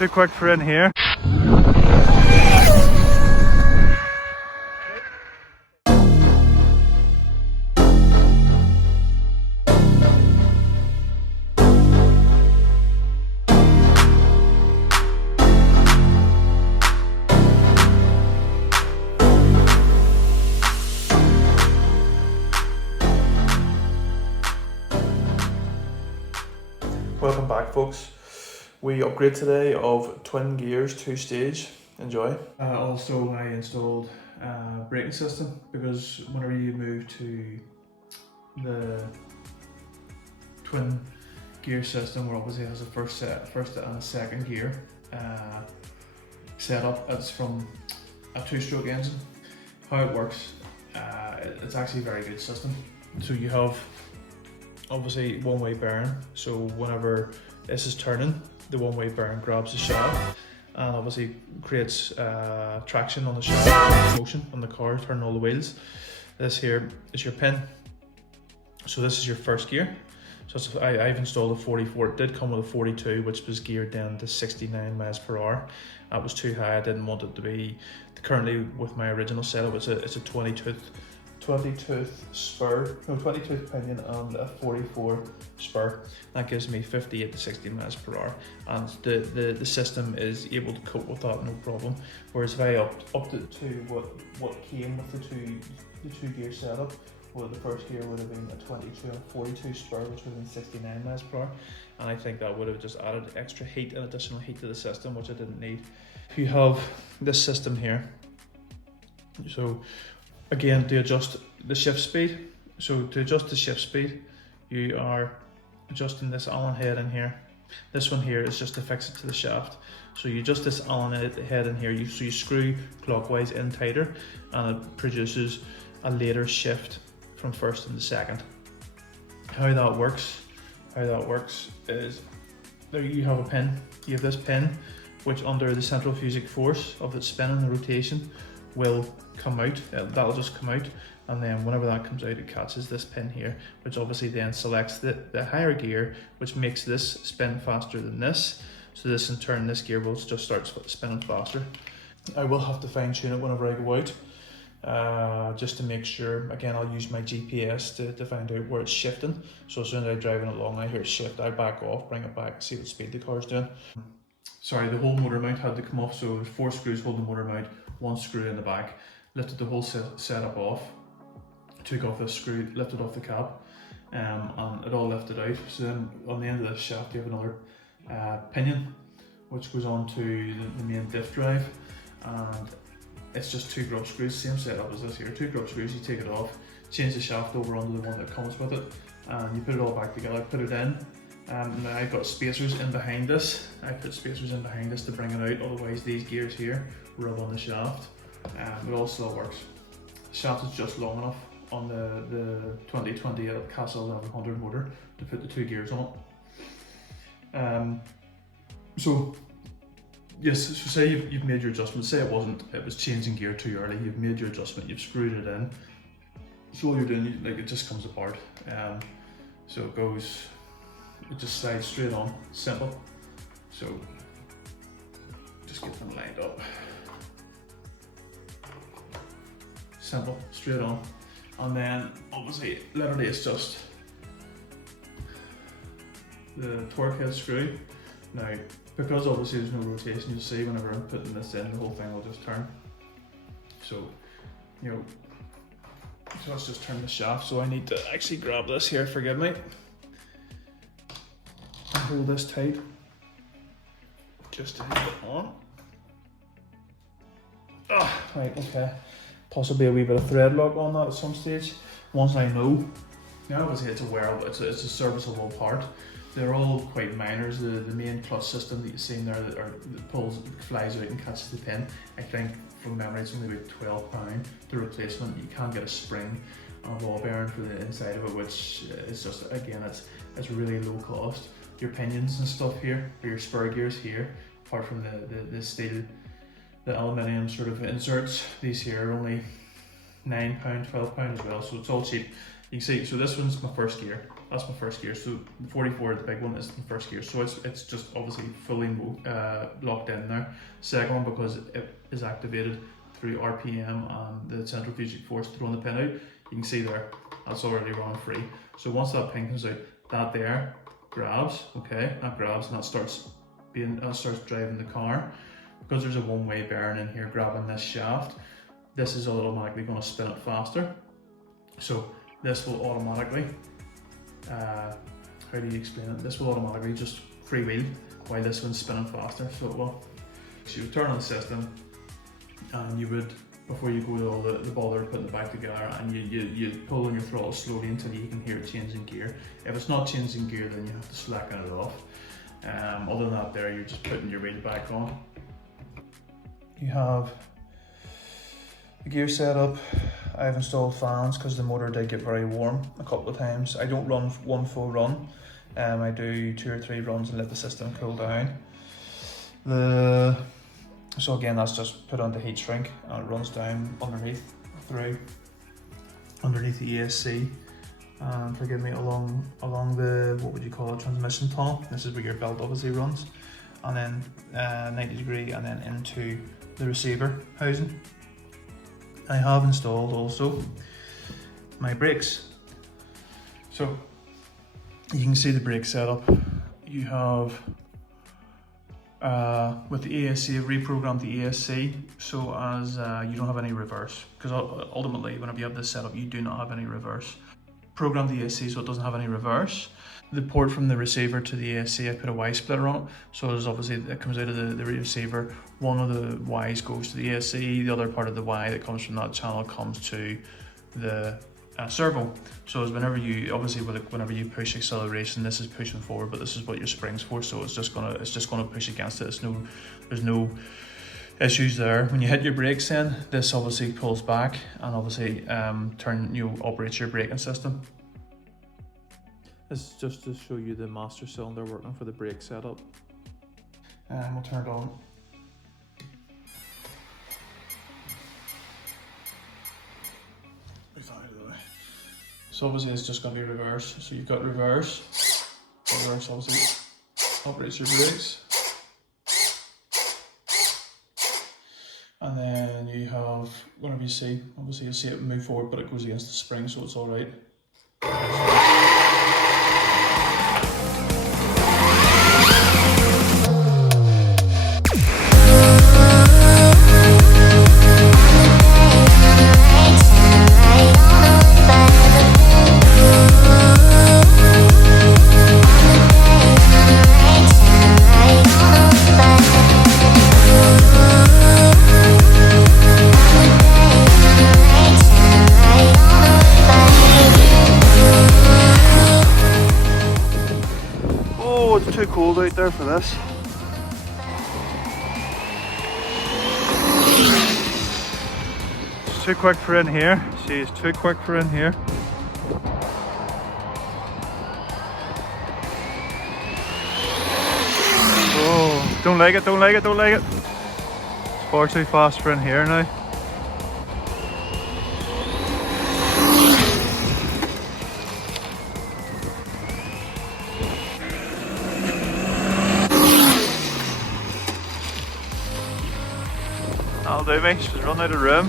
too quick for in here. Welcome back, folks. We upgrade today of twin gears, 2-stage. Enjoy. Also, I installed a braking system because whenever you move to the twin gear system, where obviously it has a first and a second gear setup, it's from a 2-stroke engine. How it works, it's actually a very good system. So you have obviously one-way bern, so whenever this is turning, the one-way bern grabs the shaft and obviously creates traction on the shaft, motion on the car, turning all the wheels. This here is your pin, so this is your first gear. So I've installed a 44, it did come with a 42, which was geared down to 69 miles per hour. That was too high, I didn't want it to be. Currently with my original setup, it's a 20-tooth spur, no 20-tooth pinion and a 44 spur. That gives me 58 to 60 miles per hour, and the system is able to cope with that no problem. Whereas if I upped it to what came with the two gear setup, well, the first gear would have been a 22 and 42 spur, which would have been 69 miles per hour, and I think that would have just added extra heat and additional heat to the system, which I didn't need. You have this system here, so again, to adjust the shift speed. So to adjust the shift speed, you are adjusting this Allen head in here. This one here is just to fix it to the shaft. So you adjust this Allen head in here, so you screw clockwise in tighter, and it produces a later shift from first into second. How that works is, there you have a pin. You have this pin, which under the centrifugal force of its spin and the rotation will come out. That'll just come out, and then whenever that comes out, it catches this pin here, which obviously then selects the higher gear, which makes this spin faster than this. So this in turn, this gear will just start spinning faster. I will have to fine tune it whenever I go out, just to make sure. Again, I'll use my GPS to find out where it's shifting. So as soon as I'm driving along, I hear it shift, I back off, bring it back, see what speed the car's doing. Sorry, the whole motor mount had to come off, so there's 4 screws holding the motor mount, 1 screw in the back. Lifted the whole setup off, took off this screw, lifted off the cap, and it all lifted out. So then on the end of this shaft you have another pinion, which goes onto the main diff drive, and it's just 2 grub screws, same setup as this here, 2 grub screws. You take it off, change the shaft over onto the one that comes with it, and you put it all back together, put it in. Now I've got spacers in behind this. I put spacers in behind this to bring it out, otherwise these gears here rub on the shaft. It all still works. The shaft is just long enough on the 2020 Castle 1100 motor to put the 2 gears on it. So yes, so say you've made your adjustment. Say it was changing gear too early. You've made your adjustment, you've screwed it in. So all you're doing, it just comes apart. So it just slides straight on, simple. So just get them lined up. Simple, straight on. And then obviously, literally it's just the torque head screw. Now, because obviously there's no rotation, you'll see whenever I'm putting this in, the whole thing will just turn. So, so let's just turn the shaft. So I need to actually grab this here, forgive me. And hold this tight, just to hit it on. Oh, right, okay. Possibly a wee bit of thread lock on that at some stage, once I know. Now obviously it's a wearable, it's a serviceable part. They're all quite minors. The main clutch system that you see in there that flies out and catches the pin, I think from memory it's only about £12. The replacement, you can get a spring and a ball bearing for the inside of it, which is just, again, it's really low cost. Your pinions and stuff here, or your spur gears here, apart from the steel, the aluminium sort of inserts, these here are only £9, £12 as well, so it's all cheap. You can see, so this one's my first gear. that's my first gear. So the 44, the big one, is the first gear. So it's just obviously fully locked in there. Second one, because it is activated through RPM and the centrifugal force throwing the pin out. You can see there, that's already running free. So once that pin comes out, that there grabs, okay, that grabs and that starts driving the car. Because there's a one-way bearing in here grabbing this shaft, this is automatically going to spin it faster. So this will automatically, how do you explain it? This will automatically just freewheel while this one's spinning faster, so it will. So you would turn on the system and you would, before you go to all the bother of putting it back together, and you pull on your throttle slowly until you can hear it changing gear. If it's not changing gear, then you have to slacken it off. Other than that there, you're just putting your wheel back on. You have the gear setup. I've installed fans because the motor did get very warm a couple of times. I don't run one full run. I do 2 or 3 runs and let the system cool down. So again, that's just put on the heat shrink and it runs down underneath the ESC. And forgive me, along the, what would you call it, transmission tunnel. This is where your belt obviously runs. And then 90 degree and then into the receiver housing. I have installed also my brakes. So you can see the brake setup. You have with the ESC, I've reprogrammed the ESC so as you don't have any reverse, because ultimately whenever you have this setup you do not have any reverse. Program the ESC so it doesn't have any reverse. The port from the receiver to the ESC, I put a Y splitter on it, so there's obviously, it comes out of the receiver. One of the Ys goes to the ESC, the other part of the Y that comes from that channel comes to the servo. So as whenever you push acceleration, this is pushing forward, but this is what your spring's for, so it's just gonna push against it. There's no issues there. When you hit your brakes then, this obviously pulls back and obviously operates your braking system. This is just to show you the master cylinder working for the brake setup. And we'll turn it on. So obviously it's just going to be reverse. So you've got reverse. Reverse obviously operates your brakes. And then you have, whenever you see, obviously you see it move forward, but it goes against the spring, so it's alright. It's too cold out there for this. It's too quick for in here. See, it's too quick for in here. Oh, don't like it, don't like it, don't like it. It's far too fast for in here now. That'll do me, she's run out of room.